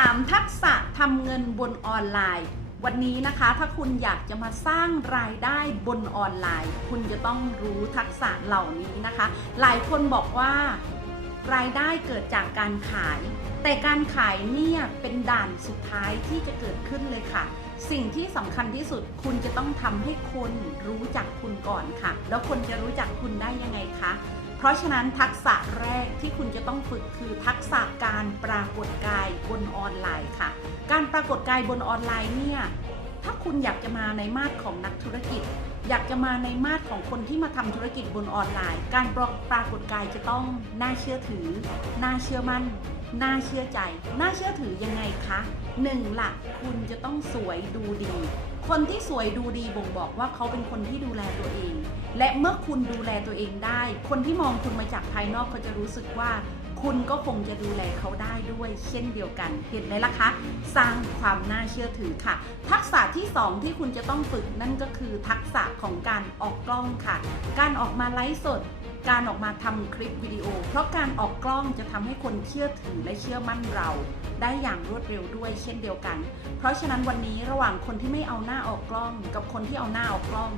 3 ทักษะทำเงินบนออนไลน์ วันนี้นะคะถ้าคุณอยากจะมาสร้างรายได้บนออนไลน์ คุณจะต้องรู้ทักษะเหล่านี้นะคะ หลายคนบอกว่ารายได้เกิดจากการขาย แต่การขายเนี่ยเป็นด่านสุดท้ายที่จะเกิดขึ้นเลยค่ะ สิ่งที่สำคัญที่สุดคุณจะต้องทำให้คนรู้จักคุณก่อนค่ะ แล้วคนจะรู้จักคุณได้ยังไงคะ เพราะฉะนั้นทักษะแรกที่คุณจะต้องฝึกคือทักษะการปรากฏกายบนออนไลน์ค่ะ การปรากฏกายบนออนไลน์เนี่ย ถ้าคุณอยากจะมาในมาตรของนักธุรกิจ อยากจะมาในมาตรของคนที่มาทำธุรกิจบนออนไลน์ การปรากฏกายจะต้องน่าเชื่อถือ น่าเชื่อมั่น น่าเชื่อใจ น่าเชื่อถือยังไงคะหนึ่งลักคุณจะต้องสวยดูดี คนที่สวยดูดีบ่งบอกว่าเขาเป็นคนที่ดูแลตัวเอง และเมื่อคุณดูแลตัวเองได้ คนที่มองคุณมาจากภายนอกก็จะรู้สึกว่า คุณก็คงจะดูแลเขาได้ด้วยเช่นเดียวกัน เห็นไหมล่ะคะ สร้างความน่าเชื่อถือค่ะ ทักษะที่ 2 ที่คุณจะต้องฝึกนั่นก็คือทักษะของการออกกล้องค่ะ การออกมาไลฟ์สดการออกมาทำคลิปวิดีโอ เพราะการออกกล้องจะทำให้คนเชื่อถือและเชื่อมั่นเรา ได้อย่างรวดเร็วด้วยเช่นเดียวกัน เพราะฉะนั้นวันนี้ระหว่างคนที่ไม่เอาหน้าออกกล้อง กับคนที่เอาหน้าออกกล้อง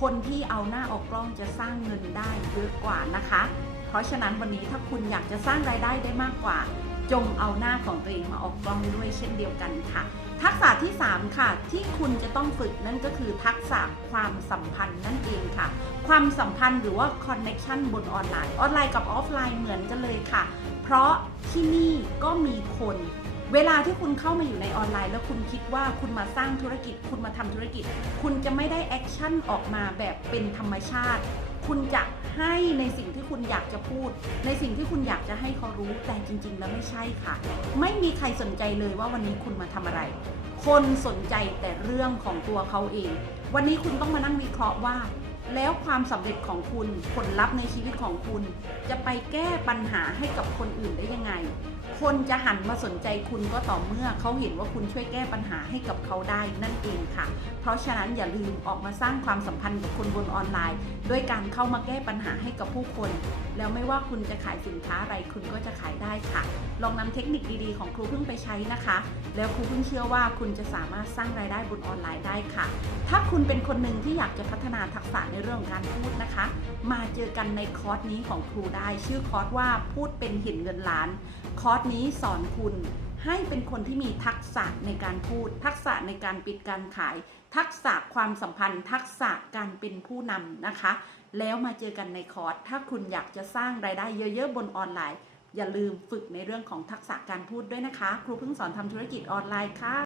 คนที่เอาหน้าออกกล้องจะสร้างเงินได้เยอะกว่านะคะ เพราะฉะนั้นวันนี้ถ้าคุณอยากจะสร้างรายได้ได้มากกว่า จงเอาหน้าของตัวเองมาออกกล้องด้วยเช่นเดียวกันค่ะ ทักษะที่ 3 ค่ะ ที่คุณจะต้องฝึกนั่นก็คือทักษะความสัมพันธ์นั่นเองค่ะ ความสัมพันธ์หรือว่าคอนเน็ชันบนออนไลน์ออนไลน์กับออฟไลน์เหมือนกันเลยค่ะ เพราะที่นี่ก็มีคนเวลาที่คุณเข้ามาอยู่ในออนไลน์ แล้วคุณคิดว่าคุณมาสร้างธุรกิจ คุณมาทำธุรกิจ คุณจะไม่ได้แอคชั่นออกมาแบบเป็นธรรมชาติ คุณจะให้ในสิ่งที่คุณอยากจะพูด ในสิ่งที่คุณอยากจะให้เขารู้แต่จริง ๆ แล้วไม่ใช่ค่ะ ไม่มีใครสนใจเลยว่าวันนี้คุณมาทำอะไร คนสนใจแต่เรื่องของตัวเขาเอง วันนี้คุณต้องมานั่งวิเคราะห์ว่า แล้วความสำเร็จของคุณผลลัพธ์ในชีวิตของคุณ จะไปแก้ปัญหาให้กับคนอื่นได้ยังไง คนจะหันมาสนใจคุณก็ต่อเมื่อเขาเห็นว่าคุณช่วยแก้ปัญหาให้กับเขาได้นั่นเองค่ะ เพราะฉะนั้นอย่าลืมออกมาสร้างความสัมพันธ์กับคนบนออนไลน์ ด้วยการเข้ามาแก้ปัญหาให้กับผู้คน แล้วไม่ว่าคุณจะขายสินค้าอะไรคุณก็จะขายได้ค่ะ ลองนำเทคนิคดีๆของครูพึ่งไปใช้นะคะ แล้วครูพึ่งเชื่อว่าคุณจะสามารถสร้างรายได้บนออนไลน์ได้ค่ะ ถ้าคุณเป็นคนหนึ่งที่อยากจะพัฒนาทักษะในเรื่องของการพูดนะคะ มาเจอกันในคอร์สนี้ของครูได้ ชื่อคอร์สว่าพูดเป็นห็นเงินล้าน คอร์สนี้สอนคุณให้เป็นคนที่มีทักษะในการพูด ทักษะในการปิดการขาย ทักษะความสัมพันธ์ ทักษะการเป็นผู้นำนะคะ แล้วมาเจอกันในคอร์สถ้าคุณอยากจะสร้างรายได้เยอะๆบนออนไลน์ อย่าลืมฝึกในเรื่องของทักษะการพูดด้วยนะคะ ครูเพิ่งสอนทำธุรกิจออนไลน์ค่ะ